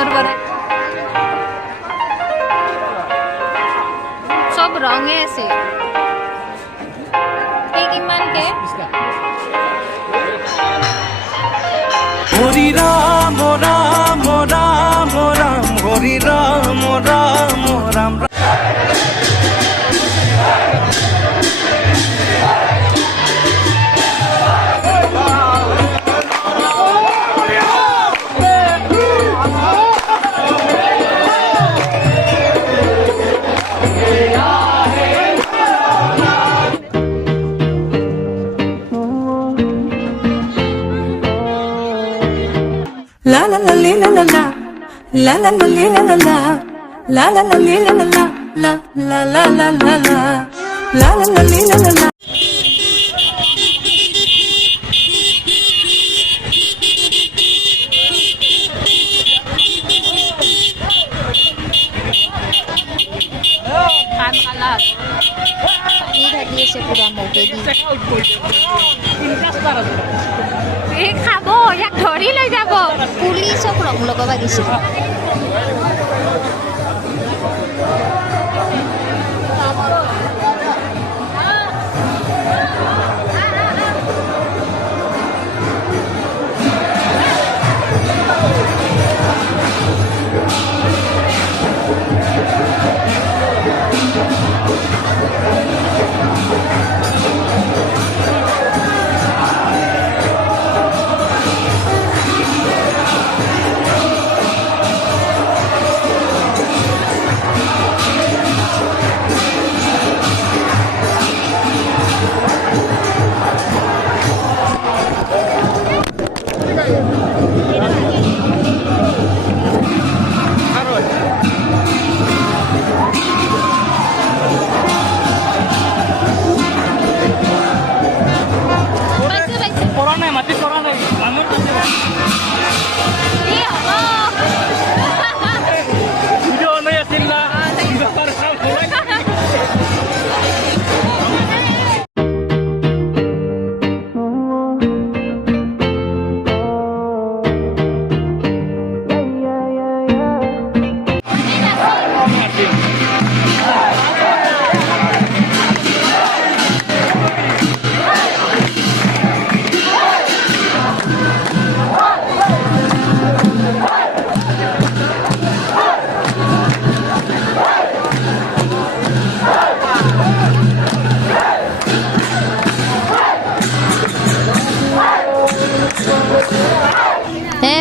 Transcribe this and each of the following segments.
ফোনৰ পৰা চব ৰঙে আছে এই কিমানকে হৰি ৰাম ৰাম ৰাম ৰাম হৰি ৰাম ৰাম Ram La la la li, la la la la la la li, la la la la la la li, la la la la la la la la la la la li, la la la কান কালাৰ ই ঢালি আছে পুৰা মগেদি এই খাব ইয়াক ধৰি লৈ যাব পুলিচক ৰং লগাব দিছিল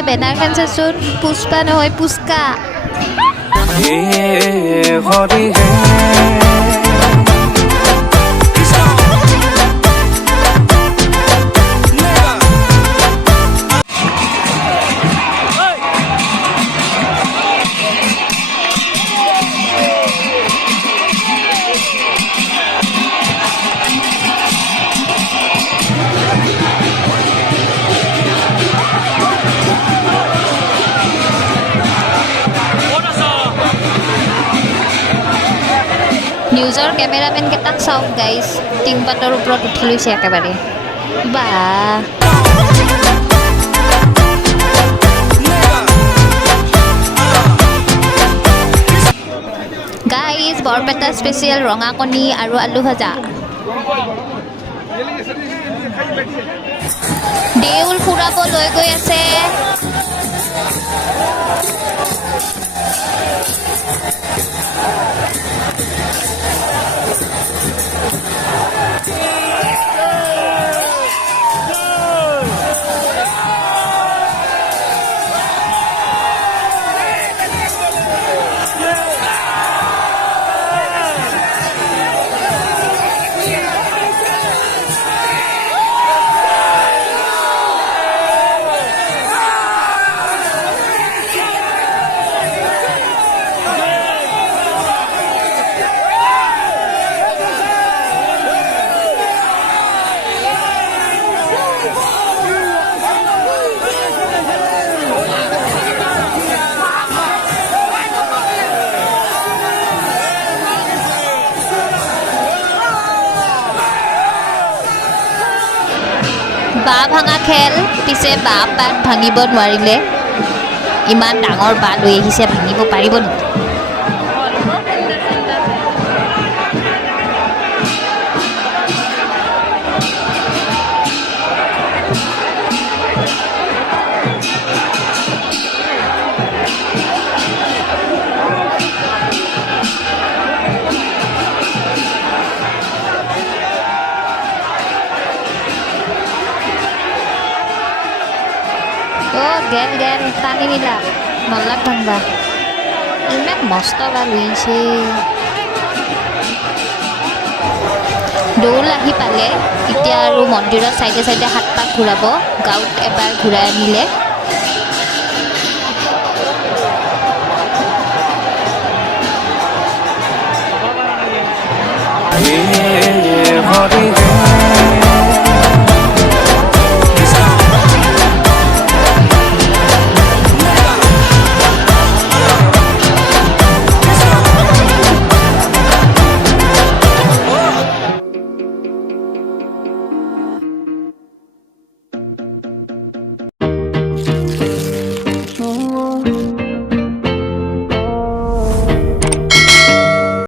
বেনাৰ খান চাচোন পুষ্পা নহয় পুষ্কা হে হৰি হে নিউজৰ কেমেৰামেন কেইটাক চাওক গাইজ টিংপাতৰ ওপৰত উঠি লৈছে একেবাৰে বা গাইজ বৰপেটা স্পেচিয়েল ৰঙা কণী আৰু আলু ভাজা দেউল ফুৰাব লৈ গৈ আছে বা ভাঙা খেল পিছে বা পাত ভাঙিব নোৱাৰিলে ইমান ডাঙৰ বাঁহ লৈ আহিছে ভাঙিব পাৰিব নেকি গেল গেল টানি নিলা নলাক ভাঙবা ইমান মস্ত বা লুইছে দৌল আহি পালে এতিয়া আৰু মন্দিৰৰ চাইডে চাইডে হাত পাক ঘূৰাব গাঁৱত এবাৰ ঘূৰাই আনিলে হৰি